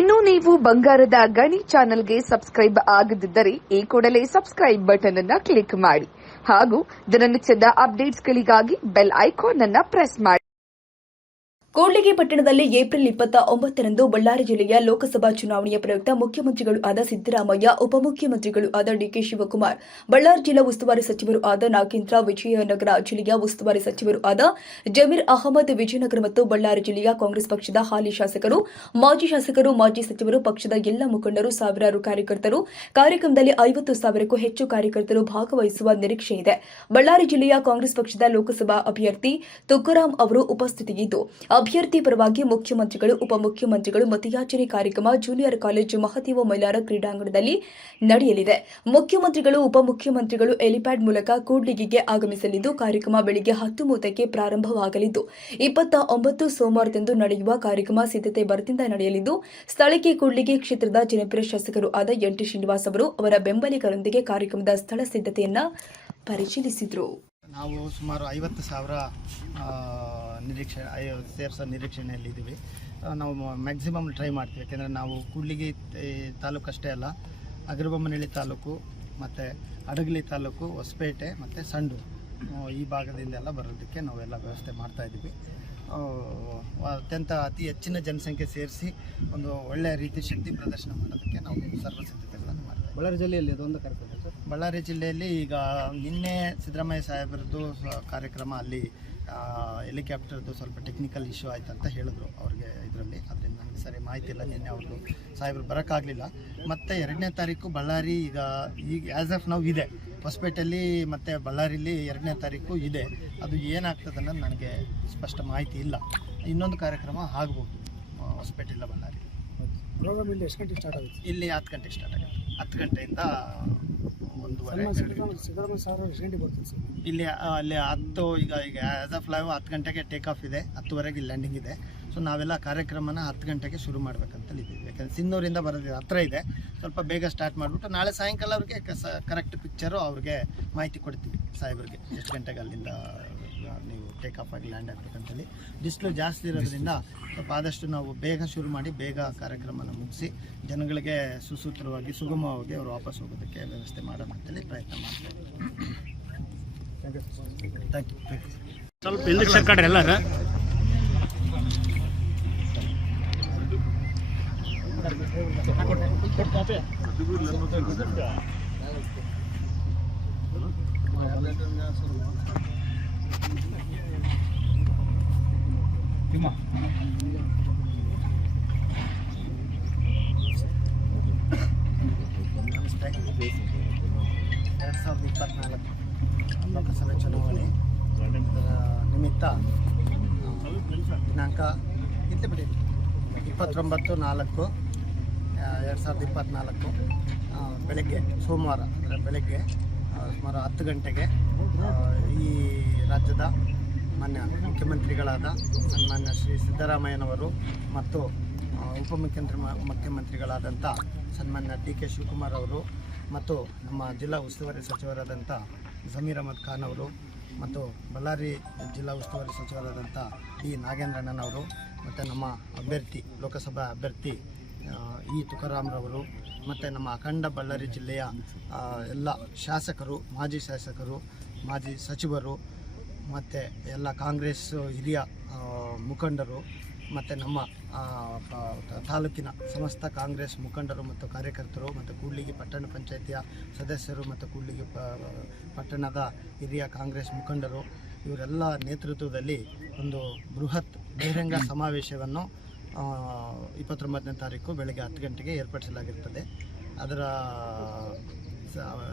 ಇನ್ನು ನೀವು ಬಂಗಾರದ ಗಣಿ ಚಾನೆಲ್ಗೆ ಸಬ್ಸ್ಕ್ರೈಬ್ ಆಗದಿದ್ದರೆ ಈ ಕೂಡಲೇ ಸಬ್ಸ್ಕ್ರೈಬ್ ಬಟನ್ ಅನ್ನು ಕ್ಲಿಕ್ ಮಾಡಿ ಹಾಗೂ ದಿನನಿತ್ಯದ ಅಪ್ಡೇಟ್ಸ್ಗಳಿಗಾಗಿ ಬೆಲ್ ಐಕಾನ್ ಅನ್ನು ಪ್ರೆಸ್ ಮಾಡಿ. ಕೂಡ್ಲಿಗಿ ಪಟ್ಟಣದಲ್ಲಿ ಏಪ್ರಿಲ್ 29ರಂದು ಬಳ್ಳಾರಿ ಜಿಲ್ಲೆಯ ಲೋಕಸಭಾ ಚುನಾವಣೆಯ ಪ್ರಯುಕ್ತ ಮುಖ್ಯಮಂತ್ರಿಗಳು ಆದ ಸಿದ್ದರಾಮಯ್ಯ, ಉಪಮುಖ್ಯಮಂತ್ರಿಗಳು ಆದ ಡಿಕೆ ಶಿವಕುಮಾರ್, ಬಳ್ಳಾರಿ ಜಿಲ್ಲಾ ಉಸ್ತುವಾರಿ ಸಚಿವರು ಆದ ನಾಗೇಂದ್ರ, ವಿಜಯನಗರ ಜಿಲ್ಲೆಯ ಉಸ್ತುವಾರಿ ಸಚಿವರು ಆದ ಜಮೀರ್ ಅಹಮದ್, ವಿಜಯನಗರ ಮತ್ತು ಬಳ್ಳಾರಿ ಜಿಲ್ಲೆಯ ಕಾಂಗ್ರೆಸ್ ಪಕ್ಷದ ಹಾಲಿ ಶಾಸಕರು, ಮಾಜಿ ಸಚಿವರು, ಪಕ್ಷದ ಎಲ್ಲ ಮುಖಂಡರು, ಸಾವಿರಾರು ಕಾರ್ಯಕರ್ತರು, ಕಾರ್ಯಕ್ರಮದಲ್ಲಿ 50,000ಕ್ಕೂ ಹೆಚ್ಚು ಕಾರ್ಯಕರ್ತರು ಭಾಗವಹಿಸುವ ನಿರೀಕ್ಷೆ ಇದೆ. ಬಳ್ಳಾರಿ ಜಿಲ್ಲೆಯ ಕಾಂಗ್ರೆಸ್ ಪಕ್ಷದ ಲೋಕಸಭಾ ಅಭ್ಯರ್ಥಿ ತುಕಾರಾಂ ಅವರು ಉಪಸ್ಥಿತಿಯಿದ್ದು, ಅಭ್ಯರ್ಥಿ ಪರವಾಗಿ ಮುಖ್ಯಮಂತ್ರಿಗಳು, ಉಪಮುಖ್ಯಮಂತ್ರಿಗಳು ಮತಯಾಚನೆ ಕಾರ್ಯಕ್ರಮ ಜೂನಿಯರ್ ಕಾಲೇಜು ಮಹದೇವ ಮೈಲಾರ ಕ್ರೀಡಾಂಗಣದಲ್ಲಿ ನಡೆಯಲಿದೆ. ಮುಖ್ಯಮಂತ್ರಿಗಳು, ಉಪಮುಖ್ಯಮಂತ್ರಿಗಳು ಹೆಲಿಪ್ಯಾಡ್ ಮೂಲಕ ಕೂಡ್ಲಿಗಿಗೆ ಆಗಮಿಸಲಿದ್ದು, ಕಾರ್ಯಕ್ರಮ ಬೆಳಗ್ಗೆ 10:30ಕ್ಕೆ ಪ್ರಾರಂಭವಾಗಲಿದ್ದು 29 ಸೋಮವಾರದಂದು ನಡೆಯುವ ಕಾರ್ಯಕ್ರಮ ಸಿದ್ಧತೆ ಭರದಿಂದ ನಡೆಯಲಿದ್ದು, ಸ್ಥಳಕ್ಕೆ ಕೂಡ್ಲಿಗಿ ಕ್ಷೇತ್ರದ ಜನಪ್ರಿಯ ಶಾಸಕರು ಆದ ಎನ್.ಟಿ. ಶ್ರೀನಿವಾಸ್ ಅವರು ಅವರ ಬೆಂಬಲಿಗರೊಂದಿಗೆ ಕಾರ್ಯಕ್ರಮದ ಸ್ಥಳ ಸಿದ್ಧತೆಯನ್ನು ಪರಿಶೀಲಿಸಿದರು. ನಾವು ಸುಮಾರು 50,000 ಸೇರಿಸೋ ನಿರೀಕ್ಷಣೆಯಲ್ಲಿದ್ದೀವಿ. ನಾವು ಮ್ಯಾಕ್ಸಿಮಮ್ ಟ್ರೈ ಮಾಡ್ತೀವಿ. ಯಾಕೆಂದರೆ ನಾವು ಕೂಡ್ಲಿಗಿ ತಾಲೂಕು ಅಷ್ಟೇ ಅಲ್ಲ, ಅಗರಬೊಮ್ಮನಹಳ್ಳಿ ತಾಲೂಕು ಮತ್ತು ಹಡಗಲಿ ತಾಲೂಕು, ಹೊಸಪೇಟೆ ಮತ್ತು ಸಂಡೂರು ಈ ಭಾಗದಿಂದೆಲ್ಲ ಬರೋದಕ್ಕೆ ನಾವೆಲ್ಲ ವ್ಯವಸ್ಥೆ ಮಾಡ್ತಾಯಿದ್ದೀವಿ. ಅತಿ ಹೆಚ್ಚಿನ ಜನಸಂಖ್ಯೆ ಸೇರಿಸಿ ಒಂದು ಒಳ್ಳೆಯ ರೀತಿ ಶಕ್ತಿ ಪ್ರದರ್ಶನ ಮಾಡೋದಕ್ಕೆ ನಾವು ಸರ್ವ ಸಿದ್ಧತೆಗಳನ್ನು ಮಾಡ್ತೀವಿ. ಬಳ್ಳಾರಿ ಜಿಲ್ಲೆಯಲ್ಲಿ ಅದೊಂದು ಕಾರ್ಯಕ್ರಮ ಸರ್. ಬಳ್ಳಾರಿ ಜಿಲ್ಲೆಯಲ್ಲಿ ಈಗ ನಿನ್ನೆ ಸಿದ್ದರಾಮಯ್ಯ ಸಾಹೇಬರದ್ದು ಕಾರ್ಯಕ್ರಮ, ಅಲ್ಲಿ ಹೆಲಿಕಾಪ್ಟರ್ದು ಸ್ವಲ್ಪ ಟೆಕ್ನಿಕಲ್ ಇಶ್ಯೂ ಆಯ್ತು ಅಂತ ಹೇಳಿದ್ರು ಅವ್ರಿಗೆ. ಇದರಲ್ಲಿ ಅದರಿಂದ ನನಗೆ ಸರಿ ಮಾಹಿತಿ ಇಲ್ಲ. ನಿನ್ನೆ ಅವ್ರದ್ದು ಸಾಹೇಬರು ಬರೋಕ್ಕಾಗಲಿಲ್ಲ. ಮತ್ತು 2ನೇ ತಾರೀಕು ಬಳ್ಳಾರಿ ಈಗ ಆ್ಯಸ್ ಆಫ್ ನಾವು ಇದೆ, ಹೊಸಪೇಟೆಯಲ್ಲಿ ಮತ್ತು ಬಳ್ಳಾರಿಲಿ 2ನೇ ತಾರೀಕು ಇದೆ. ಅದು ಏನಾಗ್ತದೆ ಅನ್ನೋದು ನನಗೆ ಸ್ಪಷ್ಟ ಮಾಹಿತಿ ಇಲ್ಲ. ಇನ್ನೊಂದು ಕಾರ್ಯಕ್ರಮ ಆಗ್ಬೋದು ಹೊಸಪೇಟೆಲ್ಲ ಬಳ್ಳಾರಿ. ಪ್ರೋಗ್ರಾಮ್ ಇಲ್ಲಿ ಎಷ್ಟು ಗಂಟೆಗೆ ಸ್ಟಾರ್ಟ್ ಆಗುತ್ತೆ? ಇಲ್ಲಿ 10 ಗಂಟೆಗೆ ಸ್ಟಾರ್ಟ್ ಆಗುತ್ತೆ. 10 ಗಂಟೆಯಿಂದ 1:30. ಸಿದ್ದರಾಮಯ್ಯ ಸರ್ ಎಷ್ಟು ಗಂಟೆಗೆ ಬರ್ತೀನಿ ಸರ್? ಇಲ್ಲಿ ಅಲ್ಲಿ 10 ಈಗ ಆ್ಯಸ್ ಆಫ್ ಲೈವ್ 10 ಗಂಟೆಗೆ ಟೇಕ್ ಆಫ್ ಇದೆ, 10:30ಗೆ ಲ್ಯಾಂಡಿಂಗ್ ಇದೆ. ಸೊ ನಾವೆಲ್ಲ ಕಾರ್ಯಕ್ರಮನ 10 ಗಂಟೆಗೆ ಶುರು ಮಾಡ್ಬೇಕಂತಲ್ಲಿ ಇದ್ದೀವಿ. ಯಾಕಂದರೆ ಸಿನ್ನೂರಿಂದ ಬರೋದು ಹತ್ರ ಇದೆ, ಸ್ವಲ್ಪ ಬೇಗ ಸ್ಟಾರ್ಟ್ ಮಾಡಿಬಿಟ್ಟು ನಾಳೆ ಸಾಯಂಕಾಲ ಅವ್ರಿಗೆ ಕರೆಕ್ಟ್ ಪಿಕ್ಚರು ಅವ್ರಿಗೆ ಮಾಹಿತಿ ಕೊಡ್ತೀವಿ ಸಾಹೇಬ್ರಿಗೆ, ಎಷ್ಟು ಗಂಟೆಗೆ ಅಲ್ಲಿಂದ ನೀವು ಟೇಕ್ ಆಫ್ ಆಗಿ ಲ್ಯಾಂಡ್ ಆಗಬೇಕಂತೇಳಿ. ಬಿಸಿಲು ಜಾಸ್ತಿ ಇರೋದ್ರಿಂದ ಸ್ವಲ್ಪ ಆದಷ್ಟು ನಾವು ಬೇಗ ಶುರು ಮಾಡಿ ಬೇಗ ಕಾರ್ಯಕ್ರಮನ ಮುಗಿಸಿ ಜನಗಳಿಗೆ ಸುಸೂತ್ರವಾಗಿ ಸುಗಮವಾಗಿ ಅವರು ವಾಪಸ್ ಹೋಗೋದಕ್ಕೆ ವ್ಯವಸ್ಥೆ ಮಾಡೋಣ ಅಂತೇಳಿ ಪ್ರಯತ್ನ ಮಾಡ್ತೀವಿ. Thank you. ಸ್ವಲ್ಪ ಹಿಂದಕ್ಕೆ ಸರ್ಕಾಡ್ರಿ ಎಲ್ಲರೂ. ನಮಸ್ತೆ. 2024 ಲೋಕಸಭೆ ಚುನಾವಣೆ ನಿಮಿತ್ತ ದಿನಾಂಕ 29/4/2024 ಬೆಳಗ್ಗೆ ಸೋಮವಾರ ಬೆಳಗ್ಗೆ ಸುಮಾರು 10 ಗಂಟೆಗೆ ಈ ರಾಜ್ಯದ ಮಾನ್ಯ ಮುಖ್ಯಮಂತ್ರಿಗಳಾದ ಸನ್ಮಾನ್ಯ ಶ್ರೀ ಸಿದ್ದರಾಮಯ್ಯನವರು ಮತ್ತು ಮುಖ್ಯಮಂತ್ರಿಗಳಾದಂಥ ಸನ್ಮಾನ್ಯ ಡಿ.ಕೆ. ಶಿವಕುಮಾರ್ ಅವರು ಮತ್ತು ನಮ್ಮ ಜಿಲ್ಲಾ ಉಸ್ತುವಾರಿ ಸಚಿವರಾದಂಥ ಜಮೀರ್ ಅಹಮದ್ ಖಾನ್ ಅವರು ಮತ್ತು ಬಳ್ಳಾರಿ ಜಿಲ್ಲಾ ಉಸ್ತುವಾರಿ ಸಚಿವರಾದಂಥ ಡಿ. ನಾಗೇಂದ್ರಣ್ಣನವರು ಮತ್ತು ನಮ್ಮ ಅಭ್ಯರ್ಥಿ ಲೋಕಸಭಾ ಅಭ್ಯರ್ಥಿ ಇ. ತುಕಾರಾಮ್ರವರು ಮತ್ತು ನಮ್ಮ ಅಖಂಡ ಬಳ್ಳಾರಿ ಜಿಲ್ಲೆಯ ಎಲ್ಲ ಶಾಸಕರು, ಮಾಜಿ ಶಾಸಕರು, ಮಾಜಿ ಸಚಿವರು ಮತ್ತು ಎಲ್ಲ ಕಾಂಗ್ರೆಸ್ ಹಿರಿಯ ಮುಖಂಡರು ಮತ್ತು ನಮ್ಮ ತಾಲೂಕಿನ ಸಮಸ್ತ ಕಾಂಗ್ರೆಸ್ ಮುಖಂಡರು ಮತ್ತು ಕಾರ್ಯಕರ್ತರು ಮತ್ತು ಕೂಡ್ಲಿಗಿ ಪಟ್ಟಣ ಪಂಚಾಯಿತಿಯ ಸದಸ್ಯರು ಮತ್ತು ಕೂಡ್ಲಿಗಿ ಪಟ್ಟಣದ ಹಿರಿಯ ಕಾಂಗ್ರೆಸ್ ಮುಖಂಡರು ಇವರೆಲ್ಲ ನೇತೃತ್ವದಲ್ಲಿ ಒಂದು ಬೃಹತ್ ಬಹಿರಂಗ ಸಮಾವೇಶವನ್ನು 29ನೇ ತಾರೀಕು ಬೆಳಗ್ಗೆ 10 ಗಂಟೆಗೆ ಏರ್ಪಡಿಸಲಾಗಿರ್ತದೆ.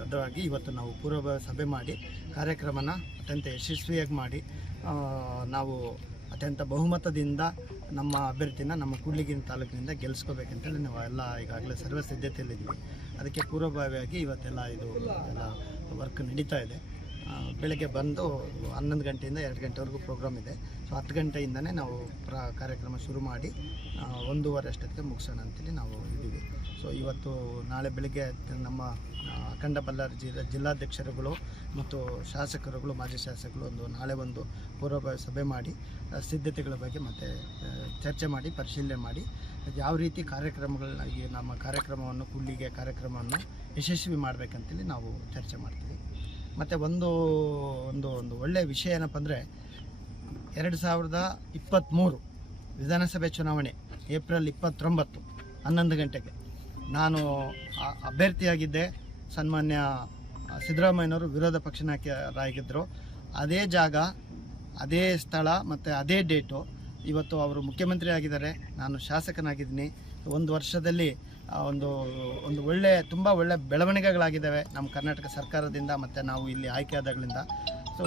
ಅದರಾಗಿ ಇವತ್ತು ನಾವು ಪೂರ್ವ ಸಭೆ ಮಾಡಿ ಕಾರ್ಯಕ್ರಮನ ಅತ್ಯಂತ ಯಶಸ್ವಿಯಾಗಿ ಮಾಡಿ ನಾವು ಅತ್ಯಂತ ಬಹುಮತದಿಂದ ನಮ್ಮ ಅಭ್ಯರ್ಥಿನ ನಮ್ಮ ಕೂಡ್ಲಿಗಿ ತಾಲೂಕಿನಿಂದ ಗೆಲ್ಲಿಸ್ಕೋಬೇಕಂತೇಳಿ ನಾವು ಎಲ್ಲ ಈಗಾಗಲೇ ಸರ್ವ ಸಿದ್ಧತೆಯಲ್ಲಿದ್ದೀವಿ. ಅದಕ್ಕೆ ಪೂರ್ವಭಾವಿಯಾಗಿ ಇವತ್ತೆಲ್ಲ ಇದು ಎಲ್ಲ ವರ್ಕ್ ನಡೀತಾ ಇದೆ. ಬೆಳಗ್ಗೆ ಬಂದು 11 ಗಂಟೆಯಿಂದ 2 ಗಂಟೆವರೆಗೂ ಪ್ರೋಗ್ರಾಮ್ ಇದೆ. ಸೊ 10 ಗಂಟೆಯಿಂದನೇ ನಾವು ಕಾರ್ಯಕ್ರಮ ಶುರು ಮಾಡಿ 1:30 ಅಷ್ಟೊತ್ತಿಗೆ ಮುಗಿಸೋಣ ಅಂತೇಳಿ ನಾವು ಇದ್ದೀವಿ. ಸೊ ಇವತ್ತು ನಾಳೆ ಬೆಳಗ್ಗೆ ನಮ್ಮ ಅಖಂಡ ಬಳ್ಳಾರಿ ಜಿಲ್ಲಾಧ್ಯಕ್ಷರುಗಳು ಮತ್ತು ಶಾಸಕರುಗಳು, ಮಾಜಿ ಶಾಸಕರು ನಾಳೆ ಒಂದು ಪೂರ್ವಭಾವಿ ಸಭೆ ಮಾಡಿ ಸಿದ್ಧತೆಗಳ ಬಗ್ಗೆ ಮತ್ತು ಚರ್ಚೆ ಮಾಡಿ ಪರಿಶೀಲನೆ ಮಾಡಿ ಯಾವ ರೀತಿ ಕಾರ್ಯಕ್ರಮಗಳನ್ನ ಈ ನಮ್ಮ ಕಾರ್ಯಕ್ರಮವನ್ನು ಕೂಡ್ಲಿಗೆ ಕಾರ್ಯಕ್ರಮವನ್ನು ಯಶಸ್ವಿ ಮಾಡಬೇಕಂತೇಳಿ ನಾವು ಚರ್ಚೆ ಮಾಡ್ತೀವಿ. ಮತ್ತು ಒಂದು ಒಂದು ಒಂದು ಒಳ್ಳೆಯ ವಿಷಯ ಏನಪ್ಪ ಅಂದರೆ 2023 ವಿಧಾನಸಭೆ ಚುನಾವಣೆ ಏಪ್ರಿಲ್ 29 11 ಗಂಟೆಗೆ ನಾನು ಅಭ್ಯರ್ಥಿಯಾಗಿದ್ದೆ. ಸನ್ಮಾನ್ಯ ಸಿದ್ದರಾಮಯ್ಯನವರು ವಿರೋಧ ಪಕ್ಷ ನಾಯಕರಾಗಿದ್ದರು. ಅದೇ ಜಾಗ, ಅದೇ ಸ್ಥಳ ಮತ್ತು ಅದೇ ಡೇಟು. ಇವತ್ತು ಅವರು ಮುಖ್ಯಮಂತ್ರಿ ಆಗಿದ್ದಾರೆ, ನಾನು ಶಾಸಕನಾಗಿದ್ದೀನಿ. ಒಂದು ವರ್ಷದಲ್ಲಿ ಒಂದು ತುಂಬ ಒಳ್ಳೆ ಬೆಳವಣಿಗೆಗಳಾಗಿದ್ದಾವೆ ನಮ್ಮ ಕರ್ನಾಟಕ ಸರ್ಕಾರದಿಂದ ಮತ್ತು ನಾವು ಇಲ್ಲಿ ಆಯ್ಕೆಯಾದಾಗಲಿಂದ. ಸೊ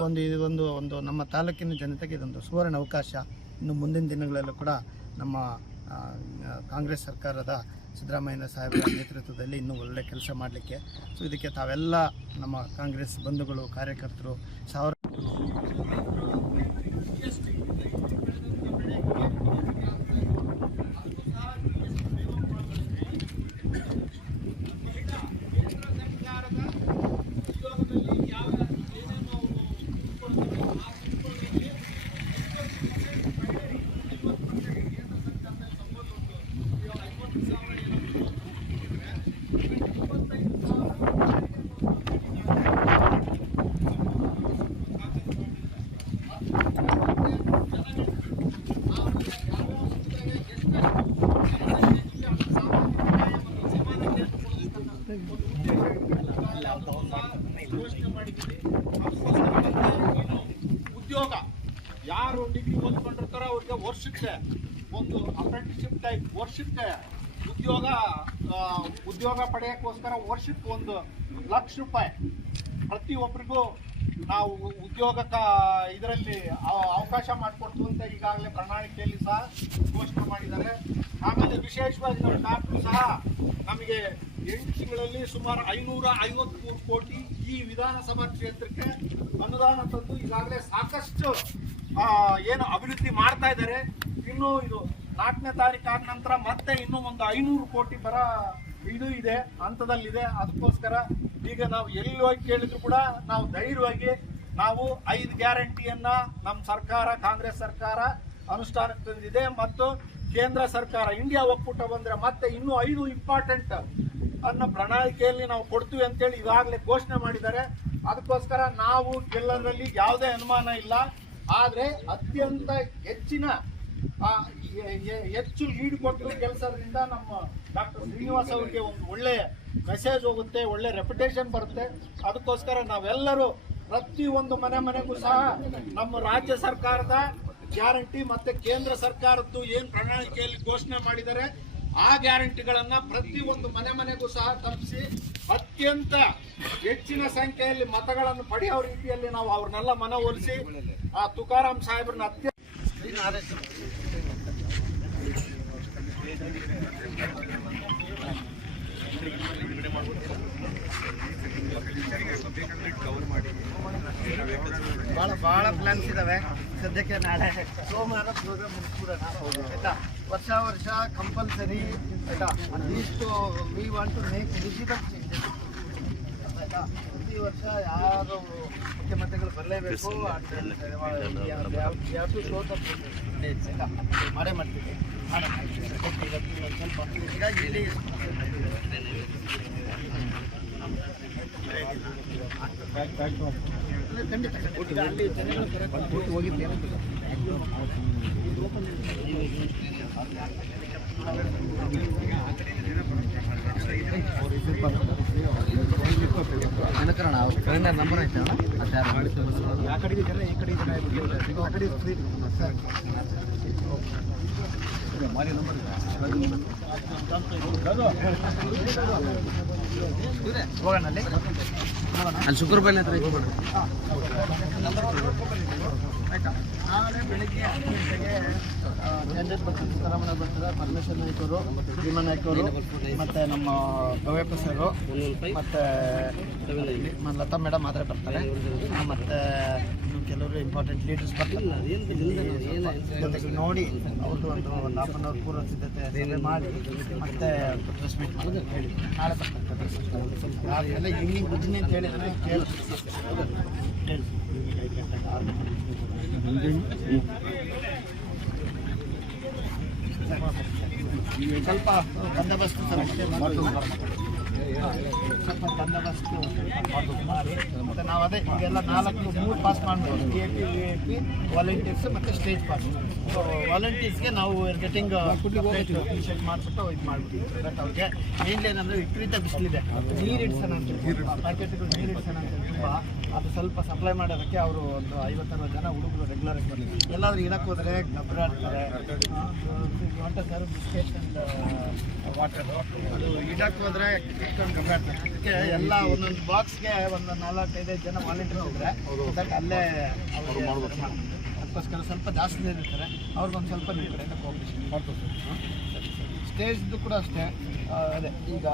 ಒಂದು ನಮ್ಮ ತಾಲೂಕಿನ ಜನತೆಗೆ ಇದೊಂದು ಸುವರ್ಣ ಅವಕಾಶ. ಇನ್ನು ಮುಂದಿನ ದಿನಗಳಲ್ಲೂ ಕೂಡ ನಮ್ಮ ಕಾಂಗ್ರೆಸ್ ಸರ್ಕಾರದ ಸಿದ್ದರಾಮಯ್ಯ ಸಾಹೇಬರ ನೇತೃತ್ವದಲ್ಲಿ ಇನ್ನೂ ಒಳ್ಳೆ ಕೆಲಸ ಮಾಡಲಿಕ್ಕೆ. ಸೊ ಇದಕ್ಕೆ ತಾವೆಲ್ಲ ನಮ್ಮ ಕಾಂಗ್ರೆಸ್ ಬಂಧುಗಳು, ಕಾರ್ಯಕರ್ತರು ಉದ್ಯೋಗ ಯಾರು ಡಿಗ್ರಿ ಓದ್ಕೊಂಡಿರ್ತಾರೋ ಅವ್ರಿಗೆ ವರ್ಷಕ್ಕೆ ಒಂದು ಅಪ್ರೆಂಟಿಸ್ಶಿಪ್ ಟೈಪ್ ವರ್ಷಕ್ಕೆ ಉದ್ಯೋಗ ಪಡೆಯೋಕ್ಕೋಸ್ಕರ ವರ್ಷಕ್ಕೆ ₹1,00,000 ಪ್ರತಿಯೊಬ್ಬರಿಗೂ ನಾವು ಉದ್ಯೋಗಕ್ಕೆ ಇದರಲ್ಲಿ ಅವಕಾಶ ಮಾಡಿಕೊಡ್ತು ಅಂತ ಈಗಾಗಲೇ ಪ್ರಣಾಳಿಕೆಯಲ್ಲಿ ಸಹ ಘೋಷಣೆ ಮಾಡಿದ್ದಾರೆ. ಆಮೇಲೆ ವಿಶೇಷವಾಗಿ ನಮ್ಮ ಡಾಕ್ಟರ್ ಸಹ ನಮಗೆ 8 ತಿಂಗಳಲ್ಲಿ ಸುಮಾರು 553 ಕೋಟಿ ಈ ವಿಧಾನಸಭಾ ಕ್ಷೇತ್ರಕ್ಕೆ ಅನುದಾನ ತಂದು ಈಗಾಗಲೇ ಸಾಕಷ್ಟು ಏನು ಅಭಿವೃದ್ಧಿ ಮಾಡ್ತಾ ಇದ್ದಾರೆ. ಇನ್ನು ಇದು 4ನೇ ತಾರೀಕು ಆದ ನಂತರ ಮತ್ತೆ ಇನ್ನೂ ಒಂದು 500 ಕೋಟಿ ಇದು ಇದೆ, ಹಂತದಲ್ಲಿದೆ. ಅದಕ್ಕೋಸ್ಕರ ಈಗ ನಾವು ಎಲ್ಲಿ ಹೋಗಿ ಕೇಳಿದ್ರು ಕೂಡ ನಾವು ಧೈರ್ಯವಾಗಿ ನಾವು 5 ಗ್ಯಾರಂಟಿಯನ್ನ ನಮ್ಮ ಸರ್ಕಾರ, ಕಾಂಗ್ರೆಸ್ ಸರ್ಕಾರ ಅನುಷ್ಠಾನಕ್ಕೆ ತಂದಿದೆ. ಮತ್ತು ಕೇಂದ್ರ ಸರ್ಕಾರ ಇಂಡಿಯಾ ಒಕ್ಕೂಟ ಬಂದರೆ ಮತ್ತೆ ಇನ್ನೂ 5 ಇಂಪಾರ್ಟೆಂಟ್ ಅನ್ನೋ ಪ್ರಣಾಳಿಕೆಯಲ್ಲಿ ನಾವು ಕೊಡ್ತೀವಿ ಅಂತೇಳಿ ಈಗಾಗಲೇ ಘೋಷಣೆ ಮಾಡಿದ್ದಾರೆ. ಅದಕ್ಕೋಸ್ಕರ ನಾವು ಗೆಲ್ಲೋದ್ರಲ್ಲಿ ಯಾವುದೇ ಅನುಮಾನ ಇಲ್ಲ. ಆದರೆ ಅತ್ಯಂತ ಹೆಚ್ಚು ಲೀಡ್ ಕೊಟ್ಟು ಕೆಲಸದಿಂದ ನಮ್ಮ ಡಾಕ್ಟರ್ ಶ್ರೀನಿವಾಸ್ ಅವರಿಗೆ ಒಂದು ಒಳ್ಳೆ ಮೆಸೇಜ್ ಹೋಗುತ್ತೆ, ಒಳ್ಳೆ ರೆಪ್ಯುಟೇಷನ್ ಬರುತ್ತೆ. ಅದಕ್ಕೋಸ್ಕರ ನಾವೆಲ್ಲರೂ ಪ್ರತಿಯೊಂದು ಮನೆಗೂ ಸಹ ನಮ್ಮ ರಾಜ್ಯ ಸರ್ಕಾರದ ಗ್ಯಾರಂಟಿ ಮತ್ತೆ ಕೇಂದ್ರ ಸರ್ಕಾರದ್ದು ಏನು ಪ್ರಣಾಳಿಕೆಯಲ್ಲಿ ಘೋಷಣೆ ಮಾಡಿದ್ದಾರೆ ಆ ಗ್ಯಾರಂಟಿಗಳನ್ನ ಪ್ರತಿಯೊಂದು ಮನೆಗೂ ಸಹ ತಲುಪಿಸಿ ಅತ್ಯಂತ ಹೆಚ್ಚಿನ ಸಂಖ್ಯೆಯಲ್ಲಿ ಮತಗಳನ್ನು ಪಡೆಯೋ ರೀತಿಯಲ್ಲಿ ನಾವು ಅವ್ರನ್ನೆಲ್ಲ ಮನವೊಲಿಸಿ ಆ ತುಕಾರಾಮ್ ಸಾಹೇಬ್ರನ್ನ ಭಾಳ ಪ್ಲಾನ್ಸ್ ಇದಾವೆ. ಸದ್ಯಕ್ಕೆ ನಾಳೆ ಸೋಮವಾರ ಪ್ರೋಗ್ರಾಮ್ ಮುಗಿಸ್ಬಿಡೋಣ ಆಯ್ತಾ. ವರ್ಷ ಕಂಪಲ್ಸರಿ ಆಯ್ತಾ. At least we want to make visible changes ಆಯ್ತಾ. ಪ್ರತಿ ವರ್ಷ ಯಾರು ಮುಖ್ಯಮಂತ್ರಿಗಳು ಬರಲೇಬೇಕು, ಆಯ್ತಾ. ಮಾಡೇ ಮಾಡ್ತೀವಿ. ಸ್ವಲ್ಪ ಹೀಗಾಗಿ ಇಲ್ಲಿ ಖಂಡಿತ ಅಲ್ಲಿ ಜನಗಳು ಹೋಗಿದ್ದೆ ಜನಕರಣ ಅವ್ರ ಕಡೆಯಿಂದ ನಂಬರ್ ಐತೆ ಆ ಕಡೆ ಜನ ಈ ಕಡೆ ಜನ ಆ ಕಡೆ ಸರ್ ಮಾರಿ ನಂಬರ್ ಹೋಗೋಣ ಅಲ್ಲಿ ಶುಕ್ರಬಾಯಿ ಹತ್ರ ಆಯ್ತಾ. ನಾಳೆ ಬೆಳಿಗ್ಗೆ 10 ಗಂಟೆಗೆ ಕ್ಯಾಂಡಿಡೇಟ್ ಬರ್ತಾರೆ. ಸಿದ್ದರಾಮಯ್ಯ ಬರ್ತಾರೆ, ಪರಮೇಶ್ವರ್ ನಾಯ್ಕ ಅವರು, ಭೀಮಾ ನಾಯ್ಕ ಅವರು, ಮತ್ತು ನಮ್ಮ ಗವ್ಯಪ್ಪ ಸರು, ಮತ್ತು ಲತಾ ಮೇಡಮ್ ಆದರೆ ಬರ್ತಾರೆ. ಮತ್ತು ಕೆಲವರು ಇಂಪಾರ್ಟೆಂಟ್ ಲೀಡರ್ಸ್ ಬರ್ತಾರೆ. ಜೊತೆಗೆ ನೋಡಿ ಅವ್ರದ್ದು ಒಂದು 1 ಹಾಫ್ ಅನ್ ಅವರ್ ಪೂರ್ವ ಸಿದ್ಧತೆ ಮಾಡಿ ಮತ್ತೆ ಪ್ರೆಸ್ ಮೀಟ್ ಮಾಡಿ ಹೇಳಿ ನಾಳೆ ಬರ್ತಾರೆ. ಆಮೇಲೆ ಈವ್ನಿಂಗ್ ಬುಜ್ಜಿನಿ ಅಂತ ಹೇಳಿದರೆ ಕೇಳಿ ಸ್ವಲ್ಪ ಬಂದೋಬಸ್ತು ಸ್ವಲ್ಪ ಬಂದೋಬಸ್ತು ಮಾಡಿ ಮತ್ತು ನಾವು ಅದೇ ಈಗೆಲ್ಲ 3 ಪಾಸ್ ಮಾಡ್ಬೋದು, VIP, VIP, ವಾಲಂಟಿಯರ್ಸ್ ಮತ್ತು ಸ್ಟೇಜ್ ಪಾಸ್. ಸೊ ವಾಲಂಟಿಯರ್ಸ್ಗೆ ನಾವು ಗೆಟಿಂಗ್ ಶೆಟ್ ಮಾಡಿಬಿಟ್ಟು ಇದು ಮಾಡ್ಬಿಟ್ಟು ಬಟ್ ಅವ್ರಿಗೆ ಮೇನ್ಲಿ ಏನಂದರೆ ವಿಪರೀತ ಬಿಸಿಲಿದೆ, ನೀರು ಇಡ್ಸೋಣ ಅಂತ ಪ್ಯಾಕೆಟ್ಗಳು ನೀರು ಇಡ್ಸೋಣ ಅಂತ ತುಂಬ ಅದು ಸ್ವಲ್ಪ ಸಪ್ಲೈ ಮಾಡೋದಕ್ಕೆ ಅವರು ಒಂದು 50-60 ಜನ ಹುಡುಗರು ರೆಗ್ಯುಲರ್ ಎಲ್ಲಾದರೂ ಇಡಕ್ಕೆ ಹೋದರೆ ಗಬ್ಬರಾಡ್ತಾರೆ. ಸರ್ ಬಿಸ್ಕೆಟ್ ಆ್ಯಂಡ್ ವಾಟರ್ ಅದು ಇಡಕ್ಕೆ ಹೋದರೆ ಇಟ್ಕೊಂಡು ಗಬ್ಬರಾಡ್ತಾರೆ. ಅದಕ್ಕೆ ಎಲ್ಲ ಒಂದೊಂದು ಬಾಕ್ಸ್ಗೆ ಒಂದು 4-5 ಜನ ವಾಲಂಟಿಯರ್ಸ್ ಇದ್ದರೆ ಅದಕ್ಕೆ ಅಲ್ಲೇ ಅವರು ಅದಕ್ಕೋಸ್ಕರ ಸ್ವಲ್ಪ ಜಾಸ್ತಿ ಇರ್ತಾರೆ, ಅವ್ರಿಗೊಂದು ಸ್ವಲ್ಪ ನಿಮ್ಮ ಕಡೆಯಿಂದ ಕೋಆಪರೇಷನ್ ಮಾಡ್ತಾರೆ. ಸ್ಟೇಜ್ದು ಕೂಡ ಅಷ್ಟೇ, ಅದೇ ಈಗ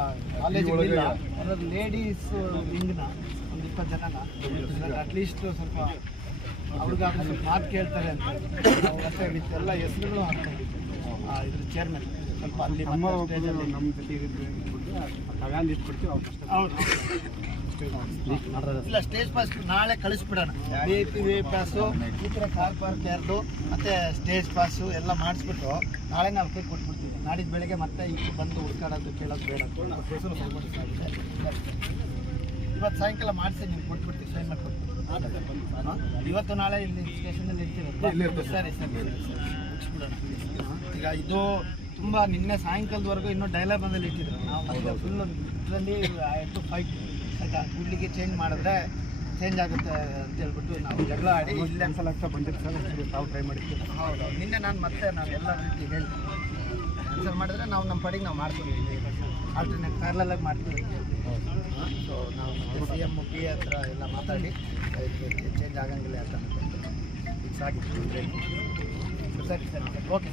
ಕಾಲೇಜ್ ಇಲ್ಲ ಅದ್ರಲ್ಲಿ ಲೇಡೀಸ್ ವಿಂಗ್ನ ಒಂದು 20 ಜನನ ಅಟ್ಲೀಸ್ಟ್ ಸ್ವಲ್ಪ ಅವ್ರಿಗಾಗ ಸ್ವಲ್ಪ ಮಾತು ಕೇಳ್ತಾರೆ ಅಂತ ಮತ್ತೆ ಎಲ್ಲ ಹೆಸರುಗಳು ಹಾಕ್ತಾರೆ. ಇದ್ರ ಚೇರ್ಮನ್ ಸ್ವಲ್ಪ ಅಲ್ಲಿ ಸ್ಟೇಜಲ್ಲಿ ನಮ್ಮ ಜೊತೆ ಇಟ್ಬಿಡ್ತೀವಿ ಅವ್ರು ಇಲ್ಲ ಸ್ಟೇಜ್ ಪಾಸ್ ನಾಳೆ ಕಳಿಸ್ಬಿಡೋಣ. VIP ಪಾಸು ಈ ಥರ ಕಾರ್ ಪಾರ್ಕ್ ಯಾರ್ದು ಮತ್ತು ಸ್ಟೇಜ್ ಪಾಸು ಎಲ್ಲ ಮಾಡಿಸ್ಬಿಟ್ಟು ನಾಳೆ ನಾವು ಕೈ ಕೊಟ್ಬಿಡ್ತೀವಿ. ನಾಡಿದ್ದು ಬೆಳಗ್ಗೆ ಮತ್ತೆ ಈಗ ಬಂದು ಹುಡ್ಕಾಡೋದು ಕೇಳೋದು ಬೇಡ, ಇವತ್ತು ಸಾಯಂಕಾಲ ಮಾಡಿಸಿ ನೀವು ಕೊಟ್ಬಿಡ್ತೀವಿ, ಸೈನ್ ಮಾಡಿಕೊಡ್ತೀವಿ. ಇವತ್ತು ನಾಳೆ ಇಲ್ಲಿ ಸ್ಟೇಷನಲ್ಲಿ ಇರ್ತೀವಿ. ಸರಿ ಮುಗಿಸ್ಬಿಡೋಣ. ಈಗ ಇದು ತುಂಬ ನಿನ್ನೆ ಸಾಯಂಕಾಲದವರೆಗೂ ಇನ್ನೂ ಡೈಲಾಗ್ನಲ್ಲಿ ಇಟ್ಟಿದ್ರು ನಾವು ಫುಲ್ಲು ಇದರಲ್ಲಿ ಟು ಫೈಟ್ ಗುಡ್ಲಿಗೆ ಚೇಂಜ್ ಮಾಡಿದ್ರೆ ಚೇಂಜ್ ಆಗುತ್ತೆ ಅಂತ ಹೇಳ್ಬಿಟ್ಟು ನಾವು ಜಗಳ ಆಡಿ ಇಲ್ಲೇ ಒಂದ್ಸಲ ಬಂದಿರ್ತಾರೆ ತಾವು ಟ್ರೈ ಮಾಡಿರ್ತೀವಿ. ಹೌದು, ನಿನ್ನೆ ನಾನು ಎಲ್ಲ ರೀತಿ ಹೇಳ್ತೀನಿ. ಆನ್ಸರ್ ಮಾಡಿದ್ರೆ ನಾವು ನಮ್ಮ ಪಾಡಿಗೆ ನಾವು ಮಾಡ್ತೀವಿ, ಆಲ್ಟರ್ನೇಟ್ ಪ್ಯಾರಲಾಗಿ ಮಾಡ್ತೀವಿ. ಸೊ ನಾವು ಮತ್ತೆ CM PA ಹತ್ರ ಎಲ್ಲ ಮಾತಾಡಿ ಚೇಂಜ್ ಆಗಂಗಿಲ್ಲ ಅಂತ ಈಗ ಸಾಗಿ ಸರಿ ಓಕೆ.